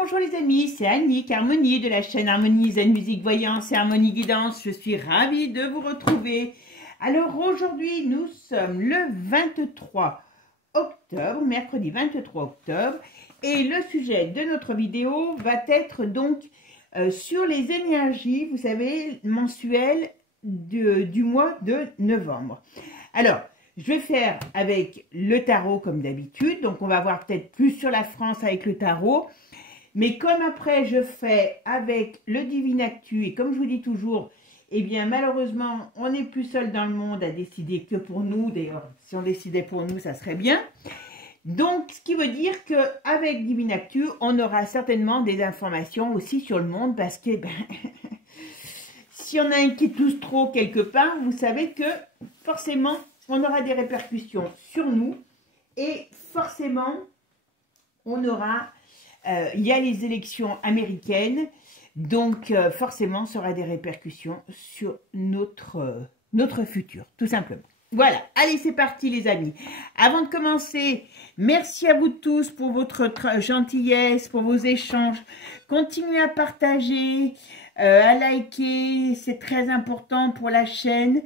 bonjour les amis, c'est Annick Harmonie de la chaîne Harmonie Zen Musique Voyance et Harmonie Guidance. Je suis ravie de vous retrouver. Alors aujourd'hui, nous sommes le 23 octobre, mercredi 23 octobre. Et le sujet de notre vidéo va être donc sur les énergies, vous savez, mensuelles du mois de novembre. Alors, je vais faire avec le tarot comme d'habitude. Donc, on va voir peut-être plus sur la France avec le tarot. Mais comme après, je fais avec le Divinactu. Et comme je vous dis toujours, eh bien, malheureusement, on n'est plus seul dans le monde à décider que pour nous. D'ailleurs, si on décidait pour nous, ça serait bien. Donc, ce qui veut dire qu'avec Divinactu, on aura certainement des informations aussi sur le monde. Parce que, ben, si on a un qui tousse trop quelque part, vous savez que forcément, on aura des répercussions sur nous et forcément, on aura, il y a les élections américaines, donc forcément, ça aura des répercussions sur notre futur, tout simplement. Voilà, allez, c'est parti les amis. Avant de commencer, merci à vous tous pour votre gentillesse, pour vos échanges. Continuez à partager, à liker, c'est très important pour la chaîne.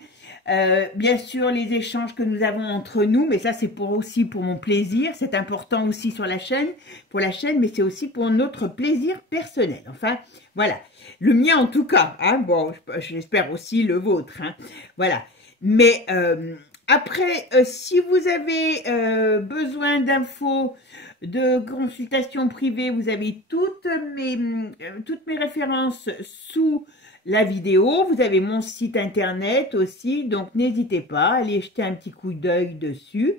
Bien sûr, les échanges que nous avons entre nous, mais ça c'est aussi pour mon plaisir, c'est important aussi sur la chaîne, pour la chaîne, mais c'est aussi pour notre plaisir personnel. Enfin, voilà, le mien en tout cas, hein, bon, j'espère aussi le vôtre, hein, voilà. Mais après, si vous avez besoin d'infos, de consultations privées, vous avez toutes mes références sous la vidéo. Vous avez mon site internet aussi, donc n'hésitez pas à aller jeter un petit coup d'œil dessus.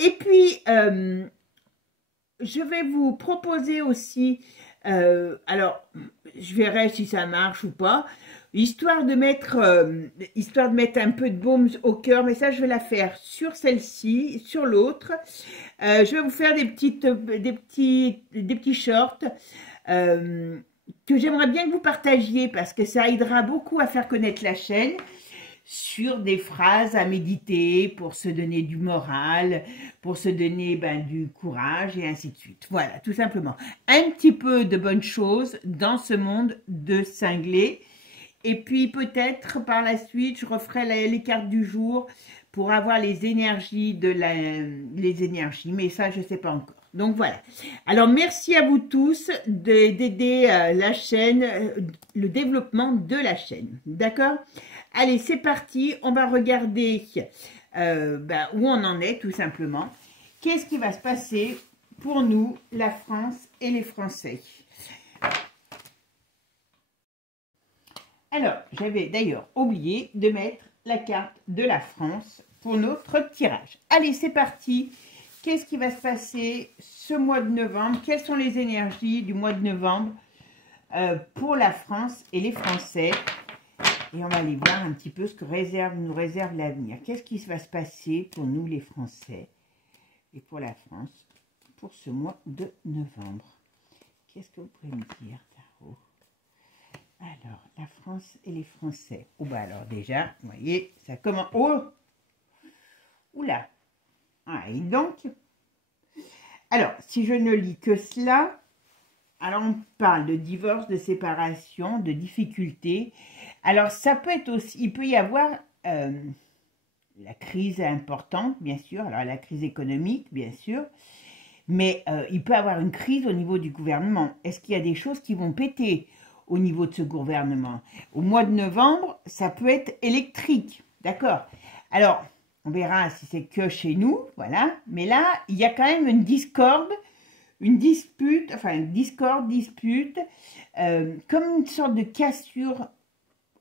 Et puis, je vais vous proposer aussi, alors, je verrai si ça marche ou pas, histoire de mettre un peu de baume au cœur, mais ça, je vais la faire sur celle-ci, sur l'autre. Je vais vous faire des petits shorts que j'aimerais bien que vous partagiez parce que ça aidera beaucoup à faire connaître la chaîne sur des phrases à méditer pour se donner du moral, pour se donner du courage et ainsi de suite. Voilà, tout simplement. Un petit peu de bonnes choses dans ce monde de cinglés. Et puis peut-être par la suite, je referai les cartes du jour pour avoir les énergies mais ça, je ne sais pas encore. Donc voilà. Alors merci à vous tous d'aider la chaîne, le développement de la chaîne. D'accord? Allez, c'est parti. On va regarder où on en est tout simplement. Qu'est-ce qui va se passer pour nous, la France et les Français? Alors, j'avais d'ailleurs oublié de mettre la carte de la France pour notre tirage. Allez, c'est parti. Qu'est-ce qui va se passer ce mois de novembre? Quelles sont les énergies du mois de novembre pour la France et les Français? Et on va aller voir un petit peu ce que nous réserve l'avenir. Qu'est-ce qui va se passer pour nous, les Français, et pour la France, pour ce mois de novembre? Qu'est-ce que vous pouvez me dire, Tarot? Alors, la France et les Français. Oh, bah alors déjà, vous voyez, ça commence... Oh! Oula! Ah, et donc... Alors, si je ne lis que cela, alors on parle de divorce, de séparation, de difficultés. Alors, ça peut être aussi... Il peut y avoir la crise importante, bien sûr. Alors, la crise économique, bien sûr. Mais il peut y avoir une crise au niveau du gouvernement. Est-ce qu'il y a des choses qui vont péter au niveau de ce gouvernement? Au mois de novembre, ça peut être électrique, d'accord? Alors, on verra si c'est que chez nous, voilà. Mais là, il y a quand même une discorde, une dispute, enfin une dispute, comme une sorte de cassure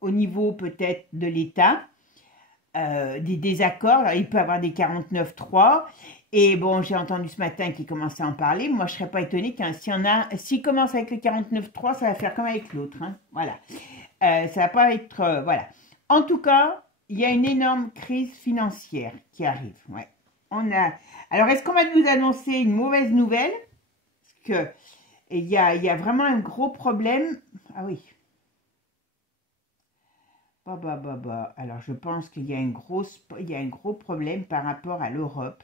au niveau peut-être de l'État, des désaccords. Alors, il peut y avoir des 49.3. Et bon, j'ai entendu ce matin qu'il commençait à en parler. Moi, je ne serais pas étonnée s'il commence avec le 49.3, ça va faire comme avec l'autre. Hein. Voilà. Ça va pas être... voilà. En tout cas, il y a une énorme crise financière qui arrive. Ouais. Alors, est-ce qu'on va nous annoncer une mauvaise nouvelle? Parce qu'il y a vraiment un gros problème. Ah oui. Alors, je pense qu'il y a un gros problème par rapport à l'Europe.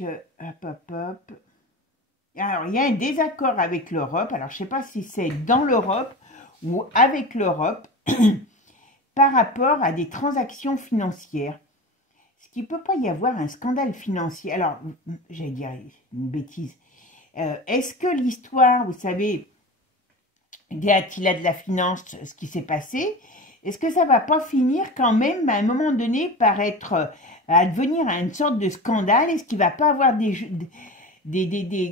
Hop. Alors, il y a un désaccord avec l'Europe. Alors, je ne sais pas si c'est dans l'Europe ou avec l'Europe par rapport à des transactions financières. Ce qui ne peut pas y avoir un scandale financier. Alors, j'allais dire une bêtise. Est-ce que l'histoire, vous savez, des Attila de la finance, ce qui s'est passé, est-ce que ça ne va pas finir quand même, à un moment donné, par être, à devenir une sorte de scandale? Est-ce qu'il ne va pas avoir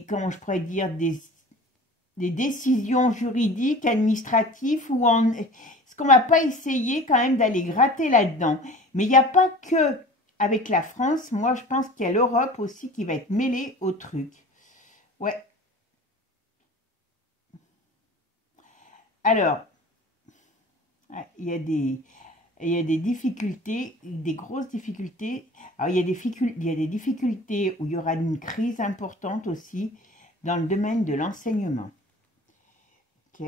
comment je pourrais dire, des décisions juridiques, administratives, ou est-ce qu'on ne va pas essayer quand même d'aller gratter là-dedans? Mais il n'y a pas que avec la France, moi je pense qu'il y a l'Europe aussi qui va être mêlée au truc. Ouais. Alors, il y a des difficultés, des grosses difficultés. Alors, il y a des difficultés où il y aura une crise importante aussi dans le domaine de l'enseignement. Ok.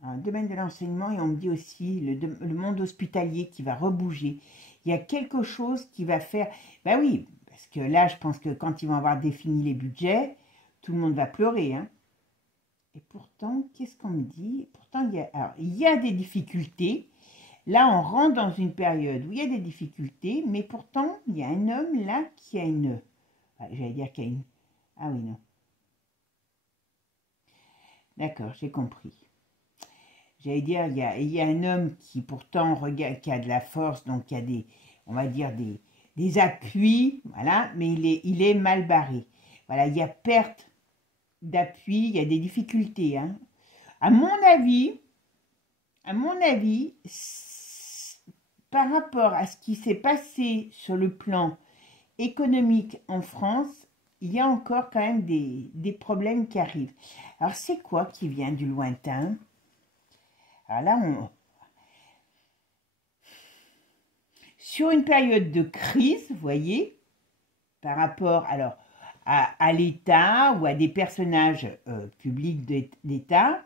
Dans le domaine de l'enseignement, et on me dit aussi le monde hospitalier qui va rebouger. Il y a quelque chose qui va faire... Ben oui, parce que là, je pense que quand ils vont avoir défini les budgets, tout le monde va pleurer, hein. Et pourtant, qu'est-ce qu'on me dit? Pourtant, il y a des difficultés. Là, on rentre dans une période où il y a des difficultés, mais pourtant, il y a un homme là qui a une... J'allais dire qu'il y a une... Ah oui, non. D'accord, j'ai compris. J'allais dire, il y a un homme qui pourtant regarde, qui a de la force, donc il y a des, on va dire, des appuis, voilà, mais il est mal barré. Voilà, il y a perte d'appui, il y a des difficultés, hein. À mon avis, par rapport à ce qui s'est passé sur le plan économique en France, il y a encore quand même des problèmes qui arrivent. Alors, c'est quoi qui vient du lointain? Alors là, sur une période de crise, vous voyez, par rapport alors à l'État ou à des personnages publics d'État,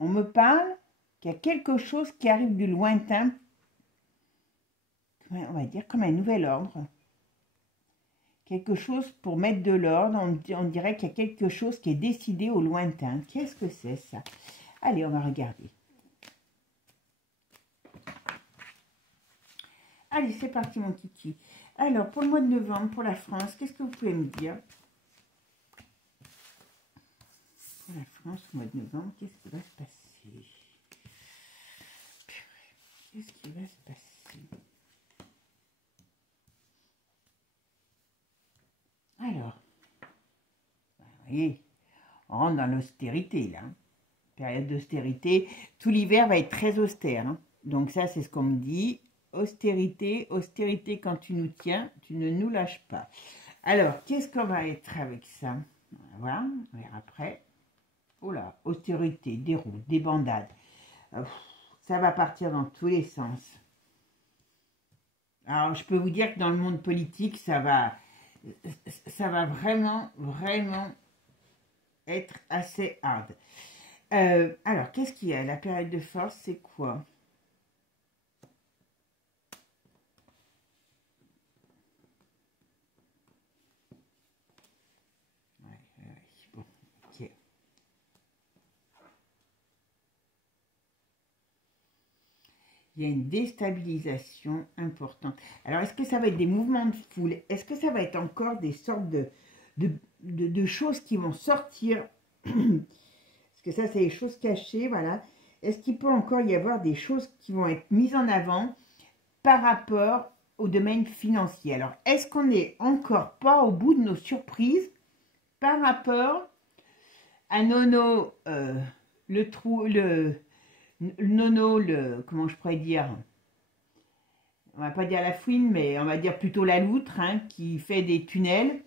on me parle qu'il y a quelque chose qui arrive du lointain, on va dire comme un nouvel ordre. Quelque chose pour mettre de l'ordre, on dirait qu'il y a quelque chose qui est décidé au lointain. Qu'est-ce que c'est ça? Allez, on va regarder. Allez, c'est parti mon kiki. Alors, pour le mois de novembre, pour la France, qu'est-ce que vous pouvez me dire? Pour la France, au mois de novembre, qu'est-ce qui va se passer? Qu'est-ce qui va se passer? Alors, vous voyez, on rentre dans l'austérité, là. Période d'austérité. Tout l'hiver va être très austère, hein. Donc ça, c'est ce qu'on me dit. Austérité, austérité quand tu nous tiens, tu ne nous lâches pas. Alors, qu'est-ce qu'on va être avec ça? Voilà, on verra après. Oh là, austérité, déroute, débandade. Ça va partir dans tous les sens. Alors, je peux vous dire que dans le monde politique, ça va vraiment, vraiment être assez hard. Alors, qu'est-ce qu'il y a? La période de force, c'est quoi? Bon, ok. Il y a une déstabilisation importante. Alors, est-ce que ça va être des mouvements de foule? Est-ce que ça va être encore des sortes de choses qui vont sortir? Parce que ça, c'est les choses cachées, voilà. Est-ce qu'il peut encore y avoir des choses qui vont être mises en avant par rapport au domaine financier? Alors, est-ce qu'on n'est encore pas au bout de nos surprises par rapport à Nono, comment je pourrais dire, on va pas dire la fouine, mais on va dire plutôt la loutre, hein, qui fait des tunnels,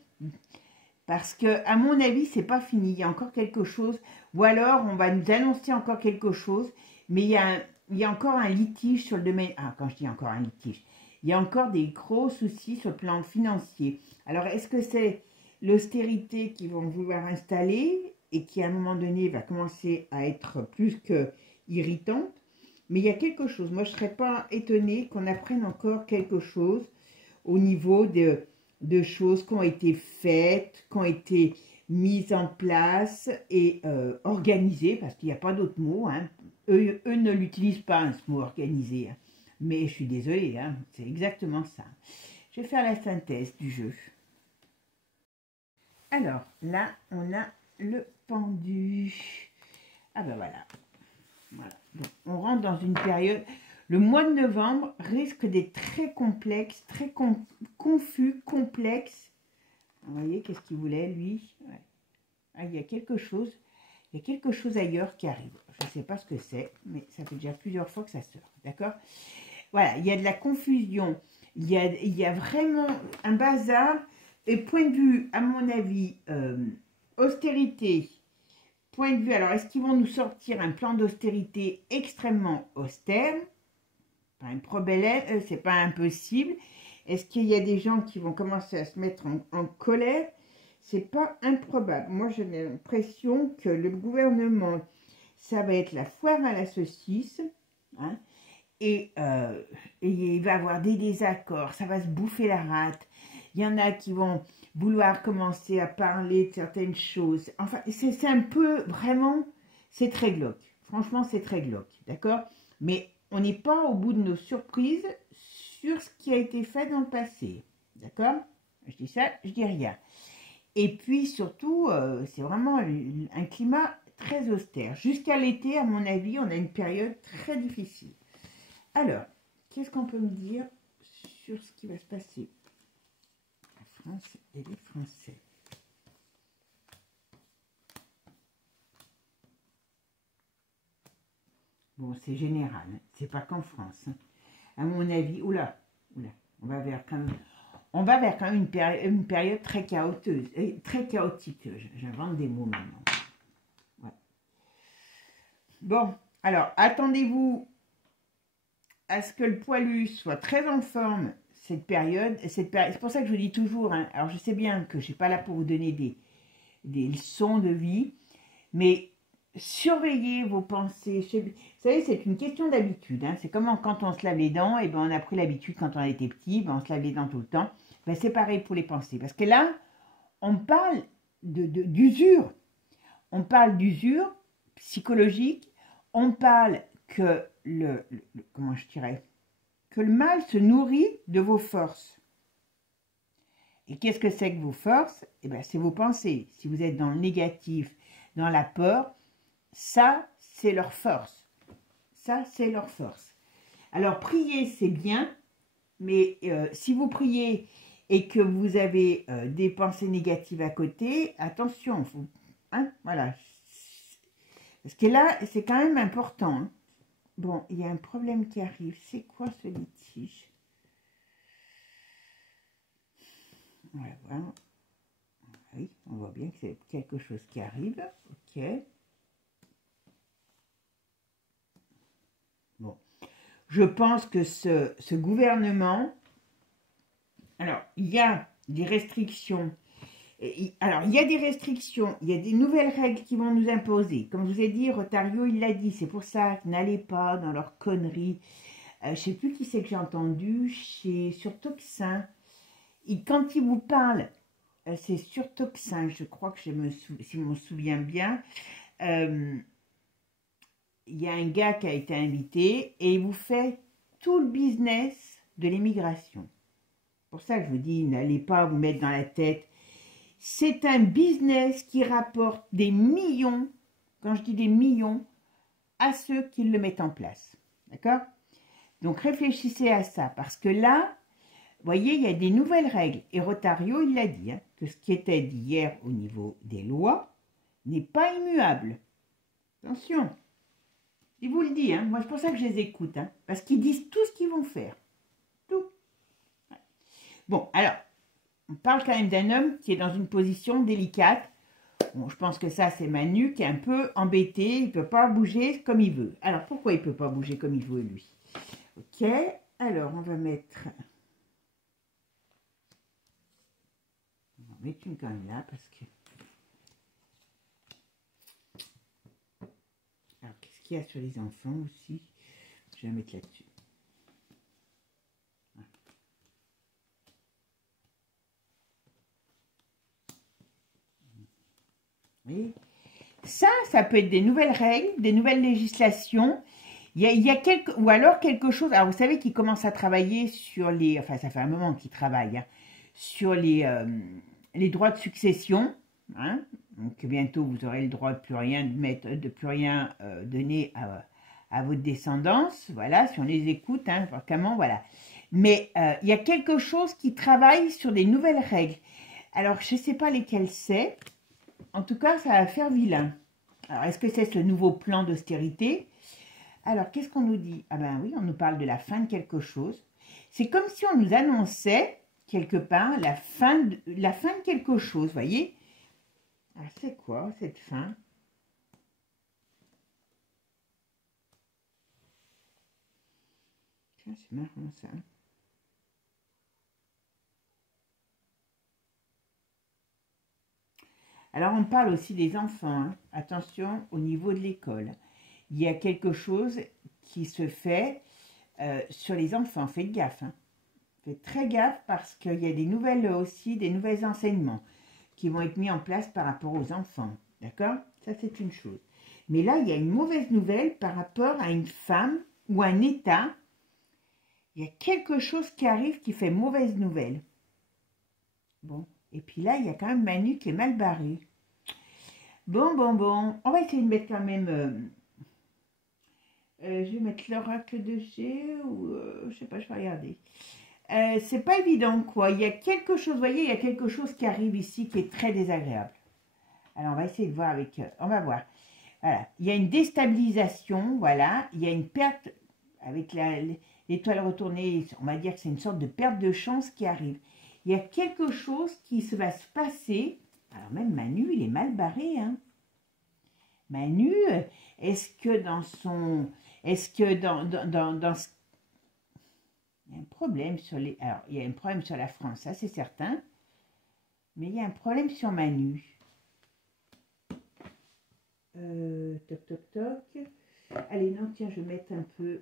parce que à mon avis, c'est pas fini, il y a encore quelque chose, ou alors on va nous annoncer encore quelque chose, mais il y a encore un litige sur le domaine, quand je dis encore un litige, il y a encore des gros soucis sur le plan financier. Alors, est-ce que c'est l'austérité qu'ils vont vouloir installer et qui, à un moment donné, va commencer à être plus que irritante? Mais il y a quelque chose. Moi, je ne serais pas étonnée qu'on apprenne encore quelque chose au niveau de choses qui ont été faites, qui ont été mise en place et organisée, parce qu'il n'y a pas d'autre mot. Hein. Eux ne l'utilisent pas, hein, ce mot organisé. Hein. Mais je suis désolée, hein, c'est exactement ça. Je vais faire la synthèse du jeu. Alors, là, on a le pendu. Ah ben voilà. Voilà. Donc, on rentre dans une période... Le mois de novembre risque d'être très complexe, très confus, complexe. Vous voyez, qu'est-ce qu'il voulait, lui? Ouais. Ah, il y a quelque chose ailleurs qui arrive. Je ne sais pas ce que c'est, mais ça fait déjà plusieurs fois que ça sort. D'accord? Voilà, il y a de la confusion. Il y a vraiment un bazar. Et point de vue, à mon avis, austérité. Point de vue, alors, est-ce qu'ils vont nous sortir un plan d'austérité extrêmement austère? Pas un problème, c'est pas impossible. Est-ce qu'il y a des gens qui vont commencer à se mettre en colère? C'est pas improbable. Moi, j'ai l'impression que le gouvernement, ça va être la foire à la saucisse. Hein, et il va y avoir des désaccords. Ça va se bouffer la rate. Il y en a qui vont vouloir commencer à parler de certaines choses. Enfin, c'est un peu, vraiment, c'est très glauque. Franchement, c'est très glauque. D'accord? Mais on n'est pas au bout de nos surprises sur ce qui a été fait dans le passé. D'accord? Je dis ça, je dis rien. Et puis surtout, c'est vraiment un climat très austère. Jusqu'à l'été, à mon avis, on a une période très difficile. Alors, qu'est-ce qu'on peut me dire sur ce qui va se passer? La France et les Français. Bon, c'est général, hein. C'est pas qu'en France. Hein. À mon avis, oula, on va vers quand même une période très chaotique. J'invente des mots maintenant. Ouais. Bon, alors, attendez-vous à ce que le poilu soit très en forme cette période. C'est pour ça que je vous dis toujours, hein, alors je sais bien que je ne suis pas là pour vous donner des leçons de vie, mais surveillez vos pensées. Vous savez, c'est une question d'habitude. Hein. C'est comme quand on se lave les dents, et ben on a pris l'habitude quand on a été petit, ben on se lave les dents tout le temps. Ben c'est pareil pour les pensées. Parce que là, on parle d'usure. On parle d'usure psychologique. On parle que comment je dirais, que le mal se nourrit de vos forces. Et qu'est-ce que c'est que vos forces? Eh bien, c'est vos pensées. Si vous êtes dans le négatif, dans la peur, ça, c'est leur force. Ça, c'est leur force. Alors, prier, c'est bien, mais si vous priez et que vous avez des pensées négatives à côté, attention, hein, voilà. Parce que là, c'est quand même important. Hein. Bon, il y a un problème qui arrive. C'est quoi ce litige? On va voir. Oui, on voit bien que c'est quelque chose qui arrive. Ok. Bon. Je pense que ce gouvernement... Alors, il y a des restrictions. Alors, il y a des restrictions. Il y a des nouvelles règles qui vont nous imposer. Comme je vous ai dit, Rotario, il l'a dit. C'est pour ça, n'allez pas dans leurs conneries. Je ne sais plus qui c'est que j'ai entendu. Sur Toxin. Quand il vous parle, c'est sur Toxin, je crois que si je me souviens bien, il y a un gars qui a été invité et il vous fait tout le business de l'immigration. C'est pour ça que je vous dis, n'allez pas vous mettre dans la tête. C'est un business qui rapporte des millions, quand je dis des millions, à ceux qui le mettent en place. D'accord? Donc réfléchissez à ça, parce que là, vous voyez, il y a des nouvelles règles. Et Rotario, il l'a dit, hein, que ce qui était dit hier au niveau des lois n'est pas immuable. Attention. Il vous le dit, hein, moi c'est pour ça que je les écoute, hein, parce qu'ils disent tout ce qu'ils vont faire. Tout. Bon, alors, on parle quand même d'un homme qui est dans une position délicate. Bon, je pense que ça, c'est Manu qui est un peu embêté. Il ne peut pas bouger comme il veut. Alors, pourquoi il ne peut pas bouger comme il veut, lui? Ok, alors on va mettre... On va mettre une comme là, parce que... Alors, qu'est-ce qu'il y a sur les enfants aussi? Je vais la mettre là-dessus. voyez, ça peut être des nouvelles règles, des nouvelles législations. Il y a ou alors quelque chose, alors vous savez qu'il commence à travailler sur les, enfin ça fait un moment qu'il travaille, hein, sur les droits de succession, hein, donc bientôt vous aurez le droit de plus rien donner à votre descendance, voilà, si on les écoute, hein, vraiment, voilà. Mais il y a quelque chose qui travaille sur des nouvelles règles. Alors je ne sais pas lesquelles c'est, en tout cas ça va faire vilain. Alors est-ce que c'est ce nouveau plan d'austérité? Alors, qu'est-ce qu'on nous dit? Ah ben oui, on nous parle de la fin de quelque chose. C'est comme si on nous annonçait, quelque part, la fin de quelque chose, vous voyez? Alors, c'est quoi, cette fin? Tiens, c'est marrant, ça. Alors, on parle aussi des enfants, hein. Attention, au niveau de l'école. Il y a quelque chose qui se fait sur les enfants. Faites gaffe, hein. Faites très gaffe parce qu'il y a des nouvelles aussi, des nouveaux enseignements qui vont être mis en place par rapport aux enfants. D'accord? Ça, c'est une chose. Mais là, il y a une mauvaise nouvelle par rapport à une femme ou un état. Il y a quelque chose qui arrive qui fait mauvaise nouvelle. Bon. Et puis là, il y a quand même Manu qui est mal barré. Bon. On va essayer de mettre quand même... je vais mettre l'oracle de G ou... je sais pas, je vais regarder. C'est pas évident, quoi. Il y a quelque chose, vous voyez, il y a quelque chose qui arrive ici qui est très désagréable. Alors, on va essayer de voir avec... on va voir. Voilà. Il y a une déstabilisation, voilà. Il y a une perte avec l'étoile retournée. On va dire que c'est une sorte de perte de chance qui arrive. Il y a quelque chose qui va se passer. Alors, même Manu, il est mal barré, hein. Manu, est-ce que dans son... Est-ce que dans il y a un problème sur les... Alors, il y a un problème sur la France, ça c'est certain. Mais il y a un problème sur Manu. Toc. Allez, non, tiens, je vais mettre un peu...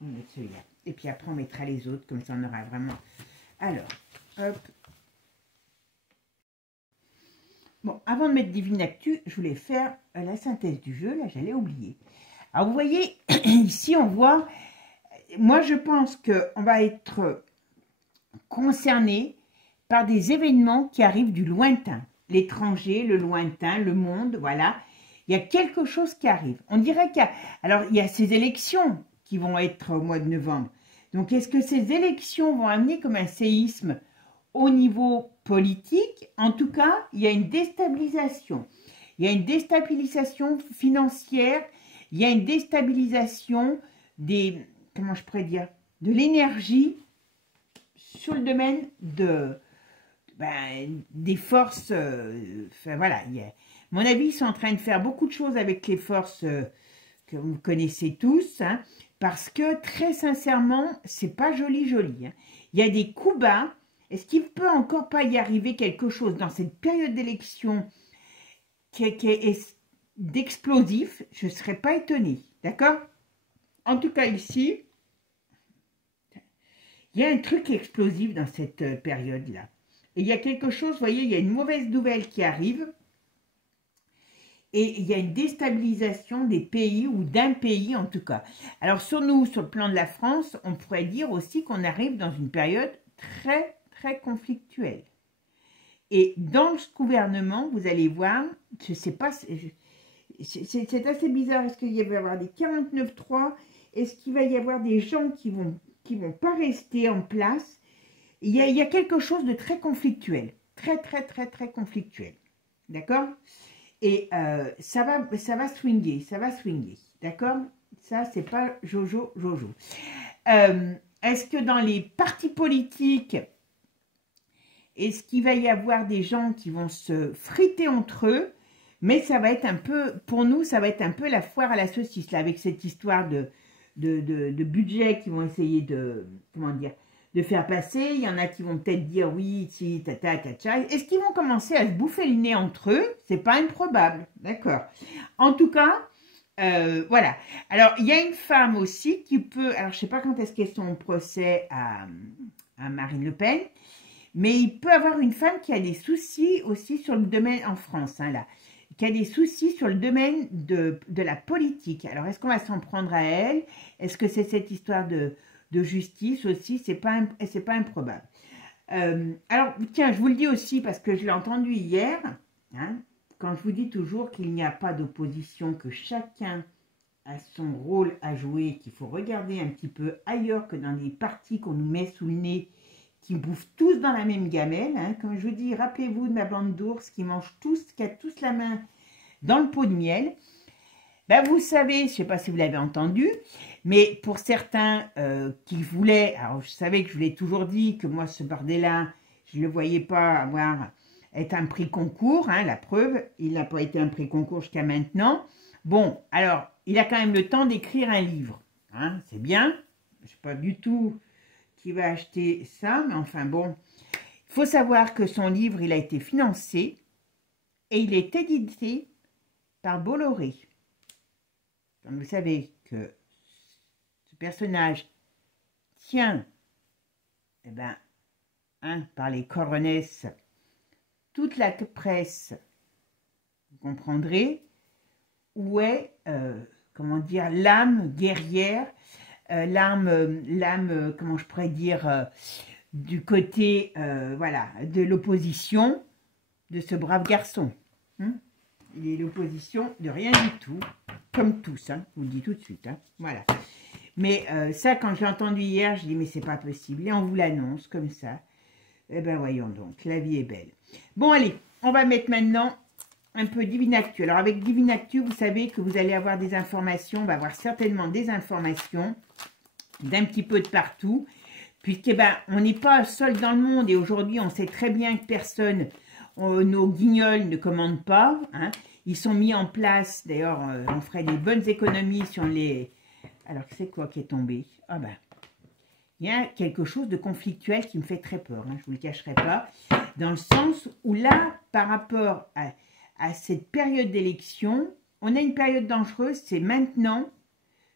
On va mettre celui-là. Et puis après, on mettra les autres, comme ça on aura vraiment... Alors, hop. Bon, avant de mettre Divine Actu, je voulais faire la synthèse du jeu. Là, j'allais oublier. Alors, vous voyez, ici, on voit... Moi, je pense qu'on va être concerné par des événements qui arrivent du lointain. L'étranger, le lointain, le monde, voilà. Il y a quelque chose qui arrive. On dirait qu'il y a... Alors, il y a ces élections qui vont être au mois de novembre. Donc, est-ce que ces élections vont amener comme un séisme au niveau politique? En tout cas, il y a une déstabilisation. Il y a une déstabilisation financière. Il y a une déstabilisation des... Comment je pourrais dire? De l'énergie sur le domaine des forces. Enfin, voilà. À mon avis, ils sont en train de faire beaucoup de choses avec les forces que vous connaissez tous. Hein, parce que, très sincèrement, c'est pas joli. Hein. Il y a des coups bas. Est-ce qu'il peut encore pas y arriver quelque chose dans cette période d'élection qui est d'explosif? Je ne serais pas étonnée. D'accord? En tout cas, ici, il y a un truc explosif dans cette période-là. Et il y a quelque chose, vous voyez, il y a une mauvaise nouvelle qui arrive. Et il y a une déstabilisation des pays, ou d'un pays en tout cas. Alors sur nous, sur le plan de la France, on pourrait dire aussi qu'on arrive dans une période très, très conflictuelle. Et dans ce gouvernement, vous allez voir, je ne sais pas, c'est assez bizarre. Est-ce qu'il va y avoir des 49.3? Est-ce qu'il va y avoir des gens qui vont pas rester en place? Il y a quelque chose de très conflictuel. Très conflictuel. D'accord? Et ça va swinguer. D'accord? Ça, c'est pas Jojo. Est-ce que dans les partis politiques, est-ce qu'il va y avoir des gens qui vont se friter entre eux? Mais ça va être un peu, pour nous, ça va être un peu la foire à la saucisse, là, avec cette histoire de budget qu'ils vont essayer de, comment dire, de faire passer. Il y en a qui vont peut-être dire oui, si, tata. Est-ce qu'ils vont commencer à se bouffer le nez entre eux? C'est pas improbable, d'accord. En tout cas, voilà. Alors, il y a une femme aussi qui peut, alors je sais pas quand est-ce qu'est son procès à Marine Le Pen, Mais il peut avoir une femme qui a des soucis aussi sur le domaine, en France, hein, là, qui a des soucis sur le domaine de la politique. Alors, est-ce qu'on va s'en prendre à elle? Est-ce que c'est cette histoire de justice aussi? C'est pas improbable. Alors, tiens, je vous le dis aussi parce que je l'ai entendu hier, hein, quand je vous dis toujours qu'il n'y a pas d'opposition, que chacun a son rôle à jouer, qu'il faut regarder un petit peu ailleurs que dans des partis qu'on nous met sous le nez, qui bouffent tous dans la même gamelle. Hein. Comme je vous dis, rappelez-vous de ma bande d'ours qui mangent tous, qui a tous la main dans le pot de miel. Ben, vous savez, je ne sais pas si vous l'avez entendu, mais pour certains qui voulaient, alors je savais que je vous l'ai toujours dit, que moi ce bordel-là, je ne le voyais pas être un prix concours, hein, la preuve, il n'a pas été un prix concours jusqu'à maintenant. Bon, alors, il a quand même le temps d'écrire un livre, hein, c'est bien, je ne sais pas du tout qui va acheter ça, mais enfin bon, il faut savoir que son livre, il a été financé et il est édité par Bolloré. Comme vous savez que ce personnage tient, eh ben, hein, par les coronesses, toute la presse, vous comprendrez, où est, comment dire, l'âme guerrière, l'âme, comment je pourrais dire, du côté, voilà, de l'opposition de ce brave garçon. Hein. Il est l'opposition de rien du tout, comme tous, hein, je vous le dis tout de suite, hein, voilà. Mais ça, quand j'ai entendu hier, je dis mais c'est pas possible, et on vous l'annonce comme ça. Eh ben voyons donc, la vie est belle. Bon allez, on va mettre maintenant un peu Divinactu. Alors avec Divinactu, vous savez que vous allez avoir des informations, on va avoir certainement des informations d'un petit peu de partout, puisque ben, on n'est pas seul dans le monde, et aujourd'hui on sait très bien que personne, nos guignols ne commandent pas, hein. Ils sont mis en place, d'ailleurs on ferait des bonnes économies sur les... Alors c'est quoi qui est tombé? Ah ben, il y a quelque chose de conflictuel qui me fait très peur, hein, je ne vous le cacherai pas, dans le sens où là, par rapport à cette période d'élection, on a une période dangereuse, c'est maintenant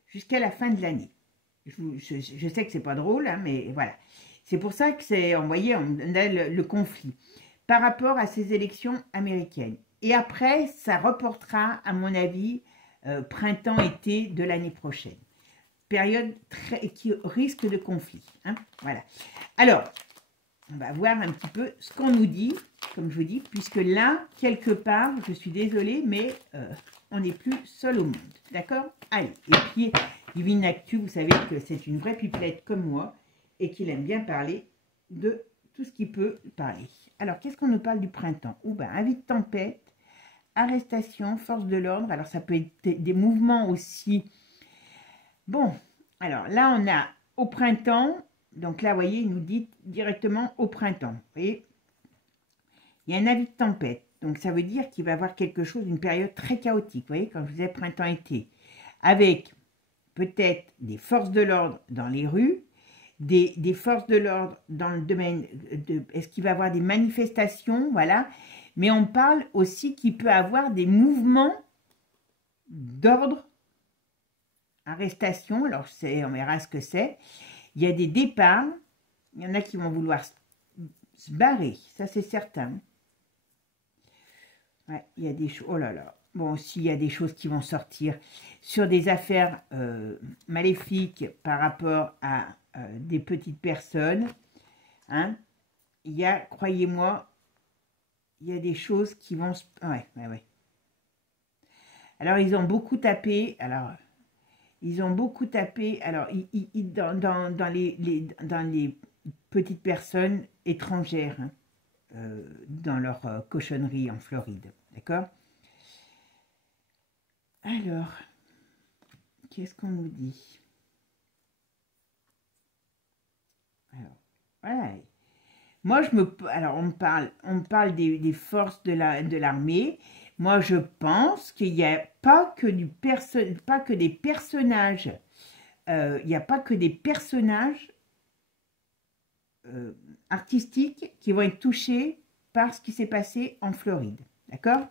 jusqu'à la fin de l'année. Je sais que c'est pas drôle, hein, mais voilà. C'est pour ça que c'est, vous voyez, on a le conflit par rapport à ces élections américaines. Et après, ça reportera, à mon avis, printemps-été de l'année prochaine. Période qui risque de conflit. Hein, voilà. Alors, on va voir un petit peu ce qu'on nous dit, comme je vous dis, puisque là, quelque part, je suis désolée, mais on n'est plus seul au monde. D'accord? Allez, et puis, Divinactu, vous savez que c'est une vraie pipelette comme moi, et qu'il aime bien parler de tout ce qu'il peut parler. Alors, qu'est-ce qu'on nous parle du printemps? Ou ben, avis de tempête, arrestation, force de l'ordre. Alors, ça peut être des mouvements aussi. Bon, alors là, on a au printemps, donc là, vous voyez, il nous dit directement au printemps. Vous voyez, il y a un avis de tempête. Donc, ça veut dire qu'il va y avoir quelque chose, une période très chaotique. Vous voyez, quand je disais printemps-été, avec peut-être des forces de l'ordre dans les rues, des forces de l'ordre dans le domaine de... Est-ce qu'il va y avoir des manifestations? Voilà. Mais on parle aussi qu'il peut y avoir des mouvements d'ordre, arrestation. Alors, on verra ce que c'est. Il y a des départs. Il y en a qui vont vouloir se barrer. Ça, c'est certain. Ouais, il y a des choses... Oh là là. Bon, aussi, il y a des choses qui vont sortir sur des affaires maléfiques par rapport à des petites personnes. Hein. Il y a, croyez-moi, il y a des choses qui vont... Ouais. Alors, ils ont beaucoup tapé. Alors, ils ont beaucoup tapé. Alors, dans les petites personnes étrangères, hein, dans leur cochonnerie en Floride. D'accord? Alors, qu'est-ce qu'on nous dit? Alors, voilà. Moi, alors, on parle des forces de l'armée. Moi, je pense qu'il n'y a pas que des personnages. Il n'y a pas que des personnages artistiques qui vont être touchés par ce qui s'est passé en Floride. D'accord?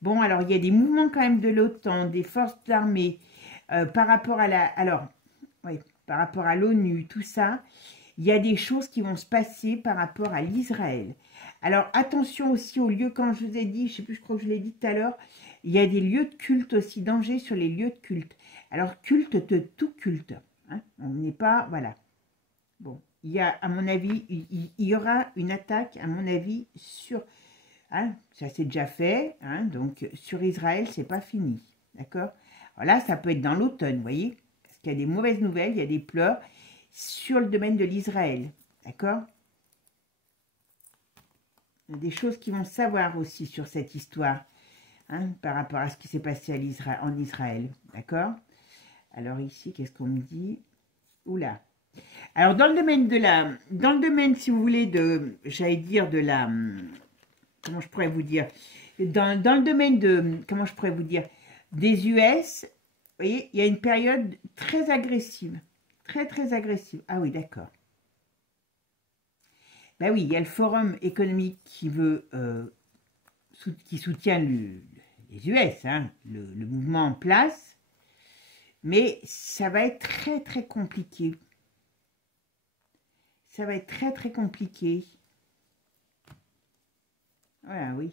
Bon, alors, il y a des mouvements quand même de l'OTAN, des forces d'armée, par rapport à par rapport à l'ONU, tout ça. il y a des choses qui vont se passer par rapport à l'Israël. Alors, attention aussi aux lieux, quand je vous ai dit, je sais plus, je crois que je l'ai dit tout à l'heure, il y a des lieux de culte aussi, danger sur les lieux de culte. Alors, culte de tout culte. Hein, on n'est pas, voilà. Bon, il y a, à mon avis, il y aura une attaque, à mon avis, sur... Hein, ça c'est déjà fait, hein, donc sur Israël, c'est pas fini. D'accord? Alors là, ça peut être dans l'automne, vous voyez? Parce qu'il y a des mauvaises nouvelles, il y a des pleurs sur le domaine de l'Israël. D'accord? Il y a des choses qui vont savoir aussi sur cette histoire, hein, par rapport à ce qui s'est passé en Israël. D'accord? Alors ici, qu'est-ce qu'on me dit? Oula! Alors, dans le domaine, si vous voulez, j'allais dire, comment je pourrais vous dire, dans le domaine comment je pourrais vous dire, des US, vous voyez, il y a une période très agressive, très, très agressive. Ah oui, d'accord. Ben oui, il y a le forum économique qui veut, qui soutient les US, hein, le mouvement en place, mais ça va être très, très compliqué. Ça va être très, très compliqué. Voilà, oui.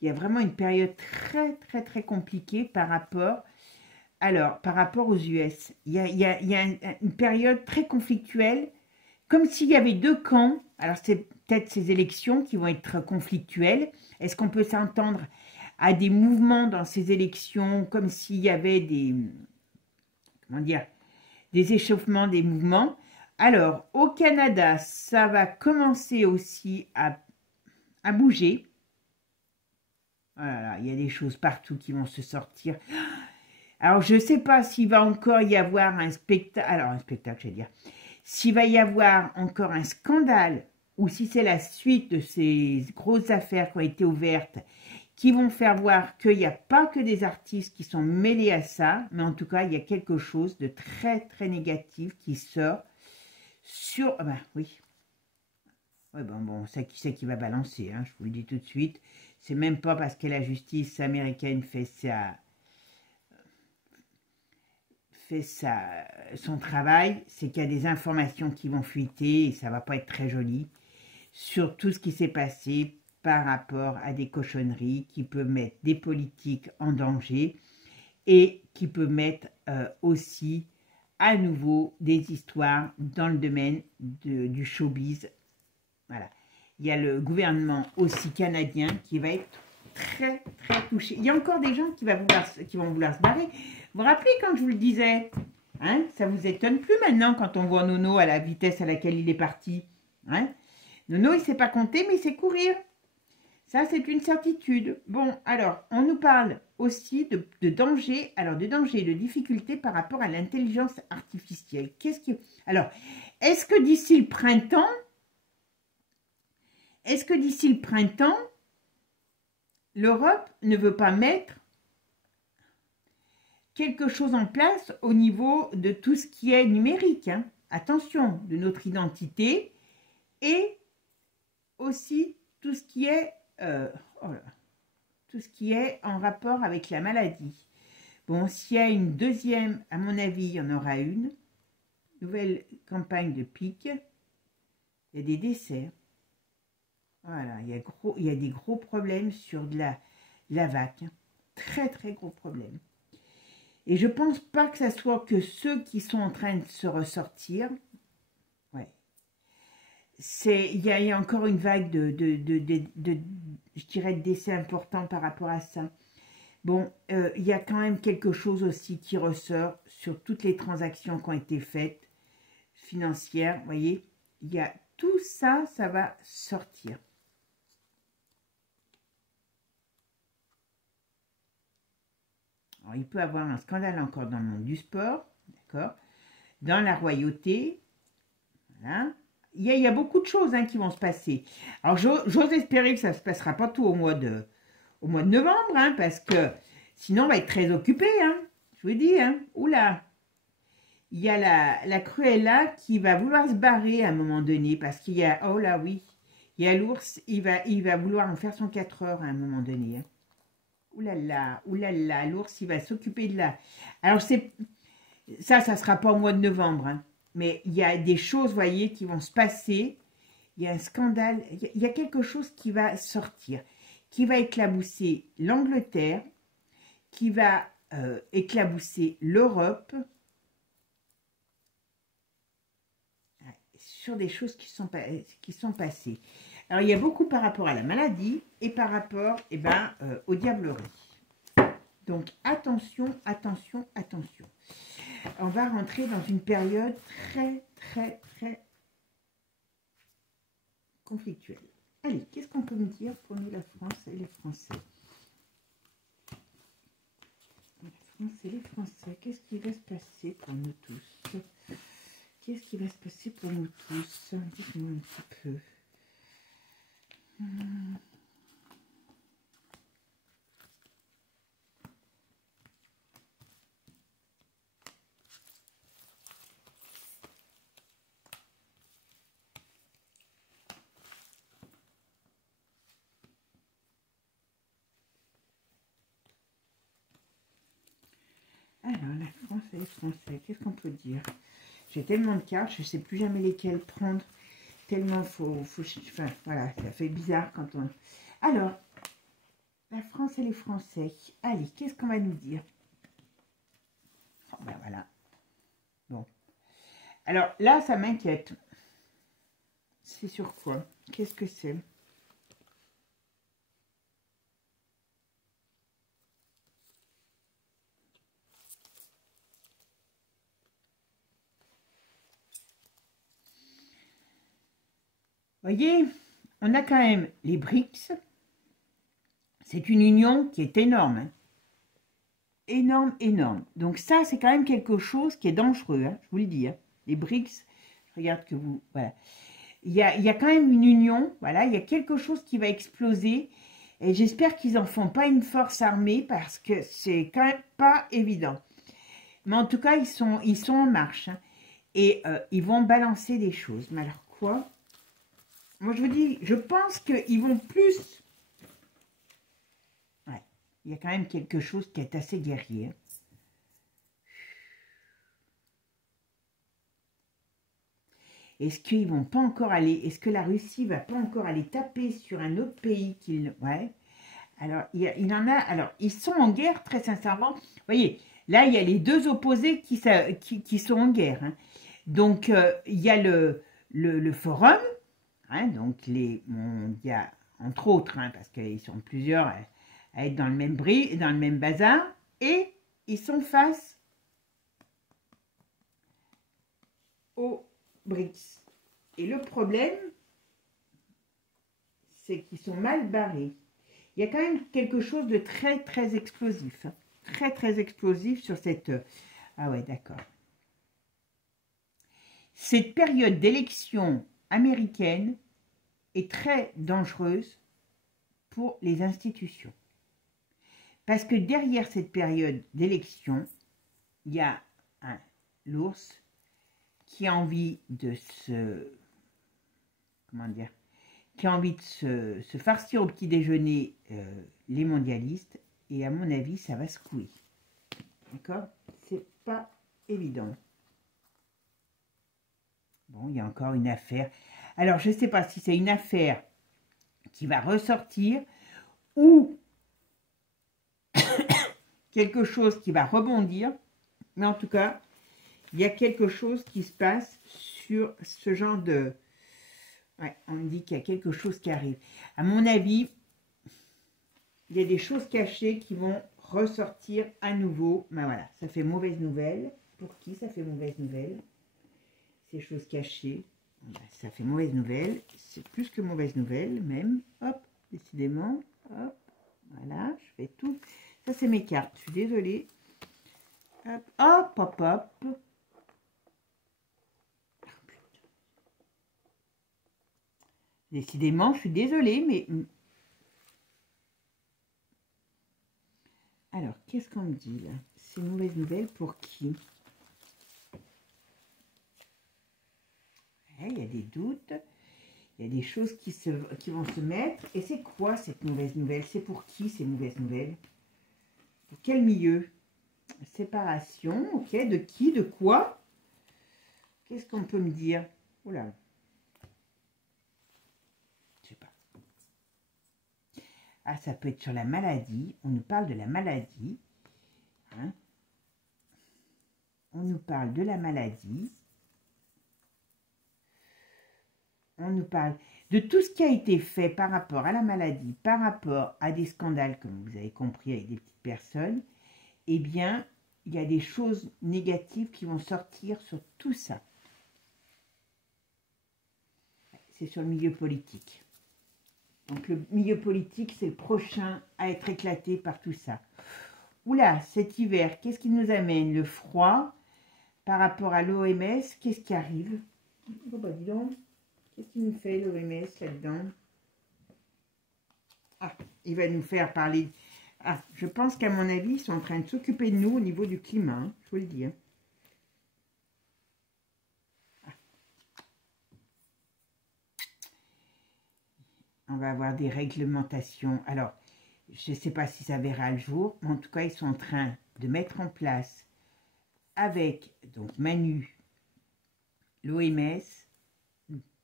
Il y a vraiment une période très, très, très compliquée par rapport... Alors, par rapport aux US. Il y a une période très conflictuelle, comme s'il y avait deux camps. Alors, c'est peut-être ces élections qui vont être conflictuelles. Est-ce qu'on peut s'entendre à des mouvements dans ces élections, comme s'il y avait des... Comment dire? Des échauffements, des mouvements. Alors, au Canada, ça va commencer aussi à bouger. Voilà, il y a des choses partout qui vont se sortir. Alors, je ne sais pas s'il va encore y avoir un spectacle. Alors, un spectacle, je vais dire. S'il va y avoir encore un scandale ou si c'est la suite de ces grosses affaires qui ont été ouvertes qui vont faire voir qu'il n'y a pas que des artistes qui sont mêlés à ça, mais en tout cas, il y a quelque chose de très, très négatif qui sort sur... Ah ben, oui. Ouais, bon, ça, qui c'est qui va balancer, hein, je vous le dis tout de suite. C'est même pas parce que la justice américaine fait son travail, c'est qu'il y a des informations qui vont fuiter et ça va pas être très joli sur tout ce qui s'est passé par rapport à des cochonneries qui peuvent mettre des politiques en danger et qui peuvent mettre aussi à nouveau des histoires dans le domaine du showbiz. Voilà. Il y a le gouvernement aussi canadien qui va être très, très touché. Il y a encore des gens qui vont vouloir se barrer. Vous vous rappelez quand je vous le disais, hein, ça vous étonne plus maintenant quand on voit Nono à la vitesse à laquelle il est parti. Hein? Nono, il ne sait pas compter, mais il sait courir. Ça, c'est une certitude. Bon, alors, on nous parle aussi de danger, alors de danger, de difficultés par rapport à l'intelligence artificielle. Alors, est-ce que d'ici le printemps, l'Europe ne veut pas mettre quelque chose en place au niveau de tout ce qui est numérique, hein? Attention, de notre identité et aussi tout ce qui est, tout ce qui est en rapport avec la maladie. Bon, s'il y a une deuxième, à mon avis, il y en aura une. Nouvelle campagne de pic. Il y a des décès. Voilà, il y a des gros problèmes sur de la vague. Très, très gros problèmes. Et je pense pas que ça soit que ceux qui sont en train de se ressortir. Ouais. Il y a encore une vague je dirais, de décès importants par rapport à ça. Bon, il y a quand même quelque chose aussi qui ressort sur toutes les transactions qui ont été faites, financières, vous voyez. Il y a tout ça, ça va sortir. Alors, il peut y avoir un scandale encore dans le monde du sport, d'accord, dans la royauté, voilà. Il y a beaucoup de choses, hein, qui vont se passer. Alors, j'ose espérer que ça ne se passera pas tout au mois de novembre, hein, parce que sinon, on va être très occupé, hein, je vous dis, hein. Oula, il y a la Cruella qui va vouloir se barrer à un moment donné, parce qu'il y a, oh là, oui, il y a l'ours, il va vouloir en faire son 4 heures à un moment donné, hein. Oulala, l'ours, il va s'occuper de la... Alors, ça sera pas au mois de novembre, hein. mais il y a des choses, voyez, qui vont se passer. Il y a un scandale, il y a quelque chose qui va sortir, qui va éclabousser l'Angleterre, qui va éclabousser l'Europe, sur des choses qui sont passées. Alors, il y a beaucoup par rapport à la maladie et par rapport aux diableries. Donc, attention, attention, attention. On va rentrer dans une période très, très, très conflictuelle. Allez, qu'est-ce qu'on peut me dire pour nous, la France et les Français? La France et les Français, qu'est-ce qui va se passer pour nous tous? Qu'est-ce qui va se passer pour nous tous? Dites-moi un petit peu. Alors, la France et les Français, qu'est-ce qu'on peut dire? J'ai tellement de cartes, je ne sais plus jamais lesquelles prendre. Tellement enfin, voilà, ça fait bizarre quand on... Alors, la France et les Français. Allez, qu'est-ce qu'on va nous dire? Oh, ben voilà. Bon. Alors, là, ça m'inquiète. C'est sur quoi? Qu'est-ce que c'est? Voyez, on a quand même les BRICS. C'est une union qui est énorme. Hein. Énorme, énorme. Donc ça, c'est quand même quelque chose qui est dangereux. Hein, je vous le dis. Hein. Les BRICS, je regarde que vous... Voilà. Il y a quand même une union. Voilà, il y a quelque chose qui va exploser. Et j'espère qu'ils n'en font pas une force armée parce que c'est quand même pas évident. Mais en tout cas, ils sont en marche. Hein, et ils vont balancer des choses. Mais alors quoi? Moi, je vous dis, je pense qu'ils vont plus... Ouais, il y a quand même quelque chose qui est assez guerrier. Est-ce qu'ils vont pas encore aller... Est-ce que la Russie va pas encore aller taper sur un autre pays qu'il... Ouais. Alors, il en a... Alors, ils sont en guerre, très sincèrement. Vous voyez, là, il y a les deux opposés qui sont en guerre. Hein. Donc, il y a le forum... Hein, donc, il y a, entre autres, hein, parce qu'ils sont plusieurs à être dans le même bazar, et ils sont face aux BRICS. Et le problème, c'est qu'ils sont mal barrés. Il y a quand même quelque chose de très, très explosif. Hein, très, très explosif sur cette... Ah ouais, d'accord. Cette période d'élection américaine est très dangereuse pour les institutions. Parce que derrière cette période d'élection, il y a l'ours qui a envie de qui a envie de se farcir au petit déjeuner les mondialistes, et à mon avis, ça va secouer. D'accord? C'est pas évident. Bon, il y a encore une affaire. Alors, je ne sais pas si c'est une affaire qui va ressortir ou quelque chose qui va rebondir. Mais en tout cas, il y a quelque chose qui se passe sur ce genre de... Ouais, on me dit qu'il y a quelque chose qui arrive. À mon avis, il y a des choses cachées qui vont ressortir à nouveau. Ben voilà, ça fait mauvaise nouvelle. Pour qui ça fait mauvaise nouvelle? Ces choses cachées. Ça fait mauvaise nouvelle, c'est plus que mauvaise nouvelle même, hop, décidément, hop, voilà, je fais tout, ça c'est mes cartes, je suis désolée, hop, hop, hop, hop, décidément, je suis désolée, mais, alors, qu'est-ce qu'on me dit là? C'est mauvaise nouvelle pour qui? Il y a des doutes, il y a des choses qui vont se mettre. Et c'est quoi cette mauvaise nouvelle? C'est pour qui ces mauvaises nouvelles? Pour quel milieu? Séparation, ok. De qui? De quoi? Qu'est-ce qu'on peut me dire? Oula. Je sais pas. Ah, ça peut être sur la maladie. On nous parle de la maladie. Hein? On nous parle de la maladie. On nous parle de tout ce qui a été fait par rapport à la maladie, par rapport à des scandales, comme vous avez compris, avec des petites personnes. Eh bien, il y a des choses négatives qui vont sortir sur tout ça. C'est sur le milieu politique. Donc, le milieu politique, c'est le prochain à être éclaté par tout ça. Oula, cet hiver, qu'est-ce qui nous amène? Le froid, par rapport à l'OMS, qu'est-ce qui arrive? Oh bah dis donc, qu'est-ce qu'il nous fait l'OMS là-dedans? Ah, il va nous faire parler... Ah, je pense qu'à mon avis, ils sont en train de s'occuper de nous au niveau du climat, hein, je vous le dis. Hein. Ah. On va avoir des réglementations. Alors, je ne sais pas si ça verra le jour, mais en tout cas, ils sont en train de mettre en place avec donc Manu, l'OMS,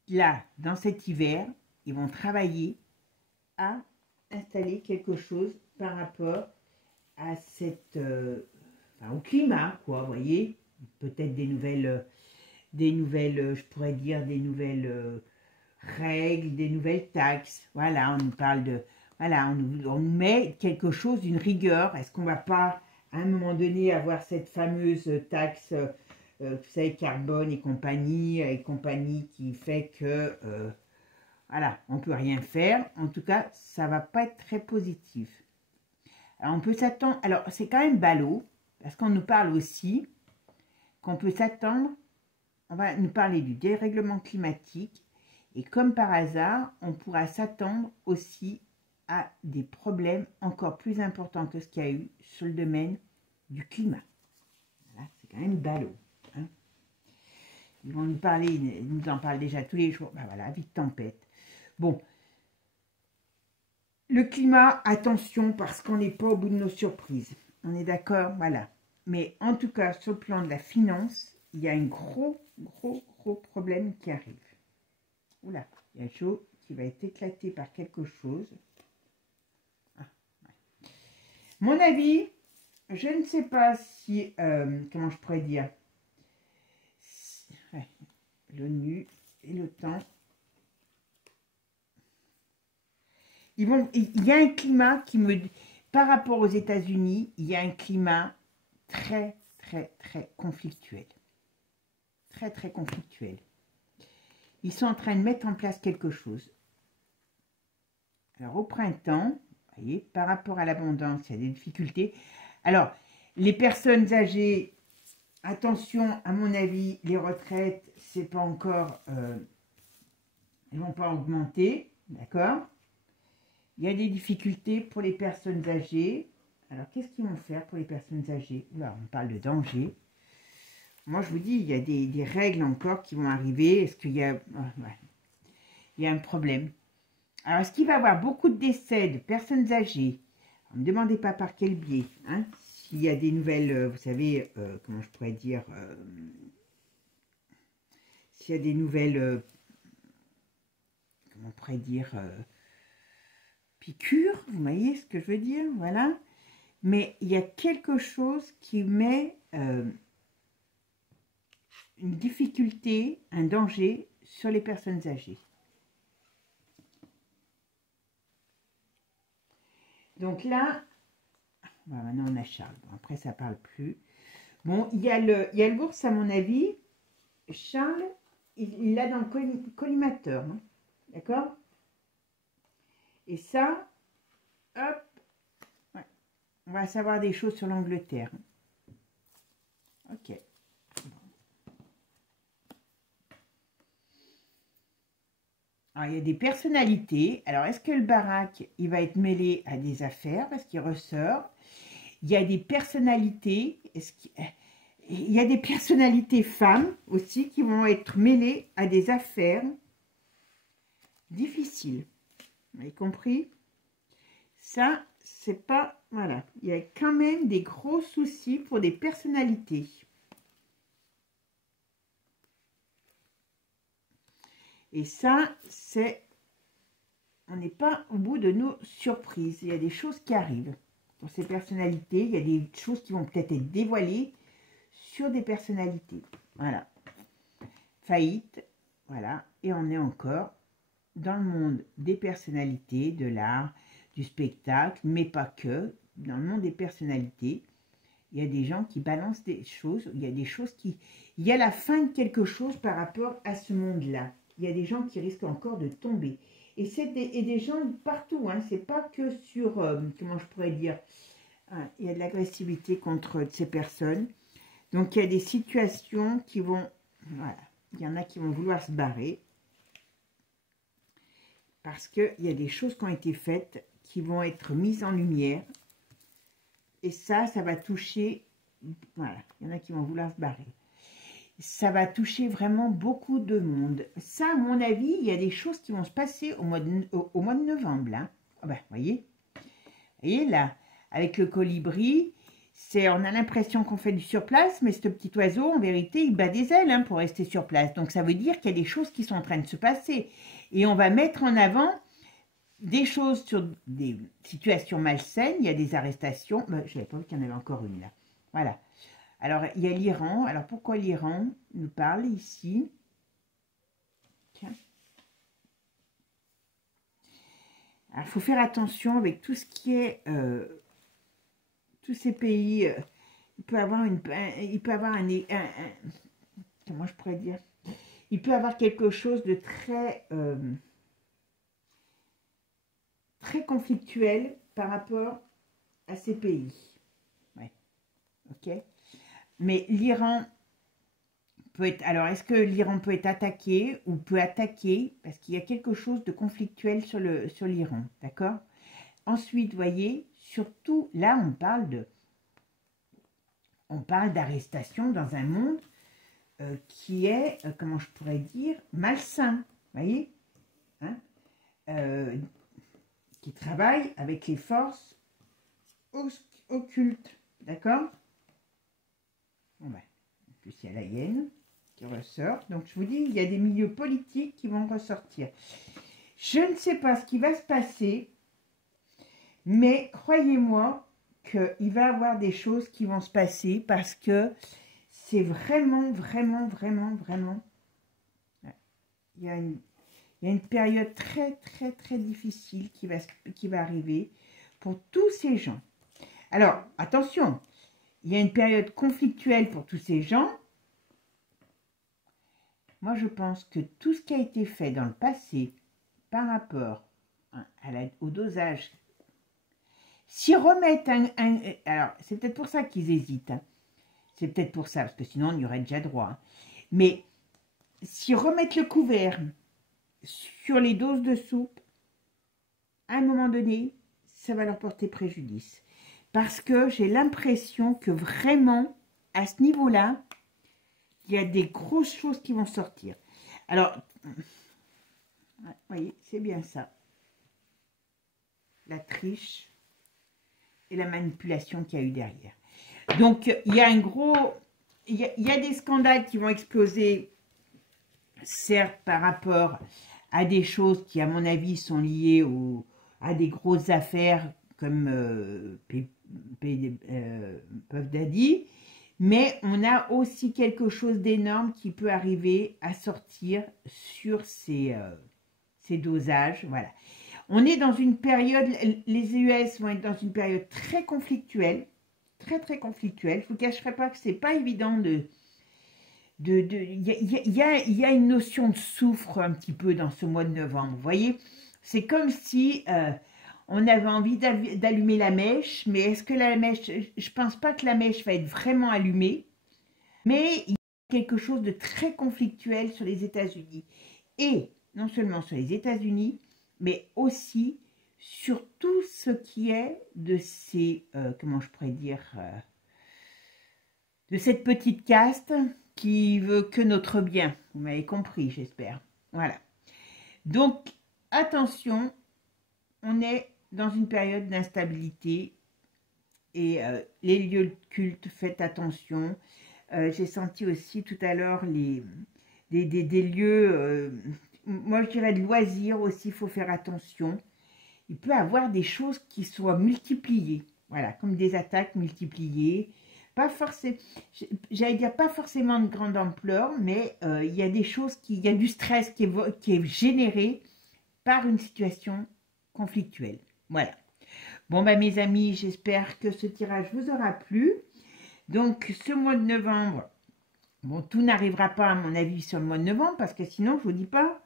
là, dans cet hiver, ils vont travailler à installer quelque chose par rapport à cette, enfin, au climat, quoi, vous voyez, peut-être des nouvelles, je pourrais dire des nouvelles règles, des nouvelles taxes. Voilà, on nous parle de, voilà, on nous met quelque chose d'une rigueur. Est-ce qu'on va pas à un moment donné avoir cette fameuse taxe, vous savez, carbone et compagnie qui fait que voilà, on ne peut rien faire. En tout cas, ça ne va pas être très positif. Alors, on peut s'attendre... Alors, c'est quand même ballot, parce qu'on nous parle aussi qu'on peut s'attendre... On va nous parler du dérèglement climatique. Et comme par hasard, on pourra s'attendre aussi à des problèmes encore plus importants que ce qu'il y a eu sur le domaine du climat. Voilà, c'est quand même ballot. Hein. Ils vont nous parler, ils nous en parlent déjà tous les jours. Ben voilà, vite tempête. Bon, le climat, attention, parce qu'on n'est pas au bout de nos surprises. On est d'accord? Voilà. Mais en tout cas, sur le plan de la finance, il y a un gros problème qui arrive. Oula, il y a Joe qui va être éclaté par quelque chose. Ah, ouais. Mon avis, je ne sais pas si, comment je pourrais dire, ouais, l'ONU et l'OTAN. Il y a un climat qui me... Par rapport aux États-Unis, il y a un climat très conflictuel. Très conflictuel. Ils sont en train de mettre en place quelque chose. Alors, au printemps, vous voyez, par rapport à l'abondance, il y a des difficultés. Alors, les personnes âgées, attention, à mon avis, les retraites, c'est pas encore... elles vont pas augmenter, d'accord? Il y a des difficultés pour les personnes âgées. Alors, qu'est-ce qu'ils vont faire pour les personnes âgées? Là, on parle de danger. Moi, je vous dis, il y a des règles encore qui vont arriver. Est-ce qu'il y a... Oh, ouais. Il y a un problème. Alors, est-ce qu'il va y avoir beaucoup de décès de personnes âgées? Ne me demandez pas par quel biais. Hein? S'il y a des nouvelles, vous savez, comment je pourrais dire... s'il y a des nouvelles... comment on pourrait dire... piqûre, vous voyez ce que je veux dire, voilà. Mais il y a quelque chose qui met une difficulté, un danger sur les personnes âgées. Donc là, voilà, maintenant on a Charles. Bon, après ça parle plus. Bon, il y a l'ours à mon avis. Charles, il l'a dans le collimateur, hein, d'accord? Et ça, hop, ouais, on va savoir des choses sur l'Angleterre. Ok. Alors, il y a des personnalités. Alors, est-ce que le baraque, il va être mêlé à des affaires parce qu'il ressort? Il y a des personnalités. Il y a des personnalités femmes aussi qui vont être mêlées à des affaires difficiles. Vous avez compris? Ça, c'est pas... Voilà. Il y a quand même des gros soucis pour des personnalités. Et ça, c'est... On n'est pas au bout de nos surprises. Il y a des choses qui arrivent pour ces personnalités. Il y a des choses qui vont peut-être être dévoilées sur des personnalités. Voilà. Faillite. Voilà. Et on est encore dans le monde des personnalités, de l'art, du spectacle, mais pas que. Dans le monde des personnalités, il y a des gens qui balancent des choses. Il y a des choses qui... Il y a la fin de quelque chose par rapport à ce monde-là. Il y a des gens qui risquent encore de tomber. Et c'est des gens partout, hein. C'est pas que sur, comment je pourrais dire, hein, il y a de l'agressivité contre ces personnes. Donc il y a des situations qui vont, voilà, il y en a qui vont vouloir se barrer. Parce qu'il y a des choses qui ont été faites qui vont être mises en lumière. Et ça va toucher, voilà, il y en a qui vont vouloir se barrer. Ça va toucher vraiment beaucoup de monde. Ça, à mon avis, il y a des choses qui vont se passer au mois de novembre. Là. Ah ben, voyez là, avec le colibri, on a l'impression qu'on fait du surplace, mais ce petit oiseau, en vérité, il bat des ailes hein, pour rester sur place. Donc, ça veut dire qu'il y a des choses qui sont en train de se passer. Et on va mettre en avant des choses sur des situations malsaines. Il y a des arrestations. Ben, je n'avais pas vu qu'il y en avait encore une là. Voilà. Alors, il y a l'Iran. Alors, pourquoi l'Iran nous parle ici? Tiens. Alors, il faut faire attention avec tout ce qui est... tous ces pays, il peut avoir comment je pourrais dire? Il peut avoir quelque chose de très... très conflictuel par rapport à ces pays. Ouais. Ok. Mais l'Iran peut être... Alors, est-ce que l'Iran peut être attaqué ou peut attaquer? Parce qu'il y a quelque chose de conflictuel sur l'Iran, d'accord? Ensuite, vous voyez, surtout, là, on parle d'arrestation dans un monde qui est, comment je pourrais dire, malsain, vous voyez, hein? Qui travaille avec les forces occultes, d'accord? Bon ben, en plus il y a la hyène qui ressort. Donc je vous dis, il y a des milieux politiques qui vont ressortir. Je ne sais pas ce qui va se passer, mais croyez-moi qu'il va y avoir des choses qui vont se passer parce que c'est vraiment, vraiment, vraiment, vraiment... Il y a une période très, très, très difficile qui va arriver pour tous ces gens. Alors, attention, il y a une période conflictuelle pour tous ces gens. Moi, je pense que tout ce qui a été fait dans le passé par rapport au dosage, s'ils remettent alors, c'est peut-être pour ça qu'ils hésitent. Hein. C'est peut-être pour ça, parce que sinon, on y aurait déjà droit. Hein. Mais s'ils remettent le couvert sur les doses de soupe, à un moment donné, ça va leur porter préjudice. Parce que j'ai l'impression que vraiment, à ce niveau-là, il y a des grosses choses qui vont sortir. Alors, vous voyez, c'est bien ça. La triche et la manipulation qu'il y a eu derrière. Donc, il y a un gros... Il y a des scandales qui vont exploser, certes, par rapport à des choses qui, à mon avis, sont liées à des grosses affaires comme Puff Daddy, mais on a aussi quelque chose d'énorme qui peut arriver à sortir sur ces dosages. Voilà. On est dans une période, les US vont être dans une période très conflictuelle, très très conflictuelle. Je ne vous cacherai pas que c'est pas évident il y a une notion de soufre un petit peu dans ce mois de novembre, vous voyez. C'est comme si on avait envie d'allumer la mèche, mais est-ce que la mèche, je pense pas que la mèche va être vraiment allumée, mais il y a quelque chose de très conflictuel sur les États-Unis. Et non seulement sur les États-Unis, mais aussi sur tout ce qui est de ces, comment je pourrais dire, de cette petite caste qui veut que notre bien. Vous m'avez compris, j'espère. Voilà. Donc, attention, on est dans une période d'instabilité et les lieux de culte, faites attention. J'ai senti aussi tout à l'heure des lieux moi je dirais de loisirs aussi, il faut faire attention. Il peut y avoir des choses qui soient multipliées, voilà, comme des attaques multipliées. Pas forcément, j'allais dire pas forcément de grande ampleur, mais il y a des choses, il y a du stress qui est généré par une situation conflictuelle. Voilà. Bon, bah, mes amis, j'espère que ce tirage vous aura plu. Donc, ce mois de novembre, bon, tout n'arrivera pas, à mon avis, sur le mois de novembre, parce que sinon, je vous dis pas,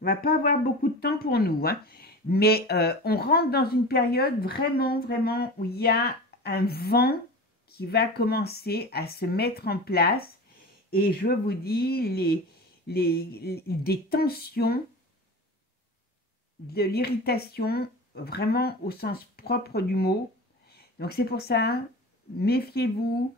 on va pas avoir beaucoup de temps pour nous, hein. Mais on rentre dans une période vraiment, vraiment, où il y a un vent qui va commencer à se mettre en place. Et je vous dis, des tensions, de l'irritation, vraiment au sens propre du mot. Donc c'est pour ça, méfiez-vous,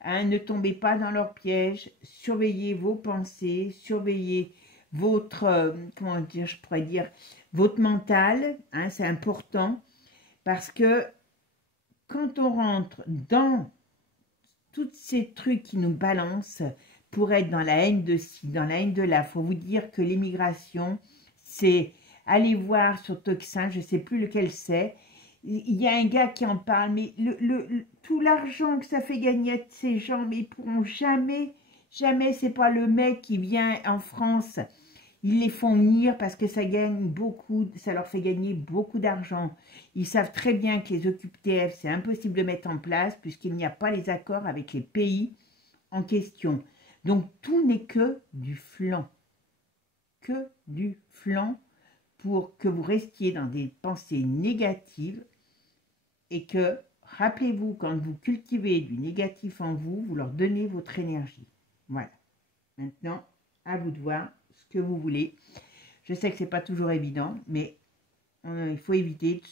hein, ne tombez pas dans leur piège, surveillez vos pensées, surveillez votre, comment dire, je pourrais dire, votre mental, hein, c'est important, parce que quand on rentre dans tous ces trucs qui nous balancent, pour être dans la haine de ci, dans la haine de là, il faut vous dire que l'immigration, c'est... Allez voir sur Toxin, je ne sais plus lequel c'est. Il y a un gars qui en parle, mais tout l'argent que ça fait gagner de ces gens, mais ils pourront jamais, c'est pas le mec qui vient en France. Ils les font venir parce que ça gagne beaucoup, ça leur fait gagner beaucoup d'argent. Ils savent très bien que les OQTF, c'est impossible de mettre en place puisqu'il n'y a pas les accords avec les pays en question. Donc tout n'est que du flanc. Que du flanc. Pour que vous restiez dans des pensées négatives et que, rappelez-vous, quand vous cultivez du négatif en vous, vous leur donnez votre énergie. Voilà. Maintenant, à vous de voir ce que vous voulez. Je sais que ce n'est pas toujours évident, mais il faut éviter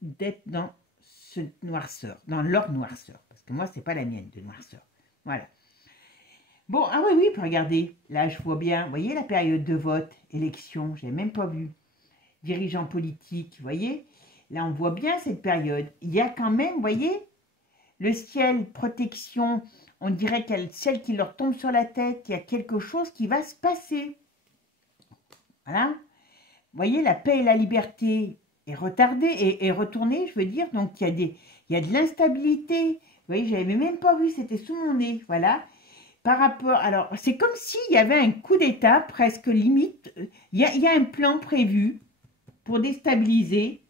d'être dans ce noirceur, dans leur noirceur. Parce que moi, ce n'est pas la mienne de noirceur. Voilà. Bon, ah oui, puis regardez, là, je vois bien, vous voyez la période de vote, élection, je n'avais même pas vu. Dirigeants politiques, vous voyez, là on voit bien cette période. Il y a quand même, vous voyez, le ciel, protection, on dirait qu'il y a le ciel qui leur tombe sur la tête, il y a quelque chose qui va se passer. Voilà. Vous voyez, la paix et la liberté est retardée, et retournée, je veux dire, donc il y a de l'instabilité. Vous voyez, je n'avais même pas vu, c'était sous mon nez, voilà. Par rapport, alors, c'est comme s'il y avait un coup d'état, presque limite, il y a un plan prévu pour déstabiliser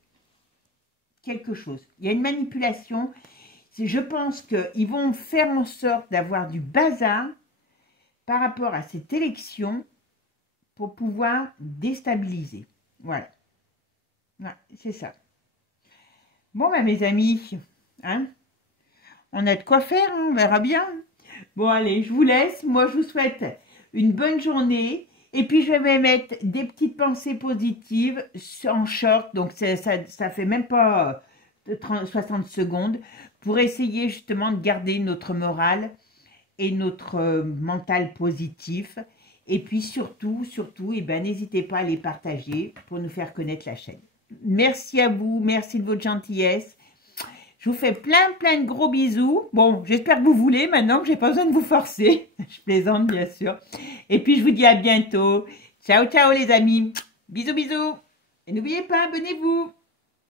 quelque chose. Il y a une manipulation. Je pense qu'ils vont faire en sorte d'avoir du bazar par rapport à cette élection pour pouvoir déstabiliser. Voilà. Ouais, c'est ça. Bon, ben, mes amis, hein, on a de quoi faire, hein, on verra bien. Bon, allez, je vous laisse. Moi, je vous souhaite une bonne journée. Et puis, je vais mettre des petites pensées positives en short. Donc, ça fait même pas 60 secondes pour essayer justement de garder notre morale et notre mental positif. Et puis, surtout, eh ben, n'hésitez pas à les partager pour nous faire connaître la chaîne. Merci à vous. Merci de votre gentillesse. Je vous fais plein de gros bisous. Bon, j'espère que vous voulez maintenant que j'ai pas besoin de vous forcer. Je plaisante, bien sûr. Et puis, je vous dis à bientôt. Ciao, ciao les amis. Bisous, bisous. Et n'oubliez pas, abonnez-vous.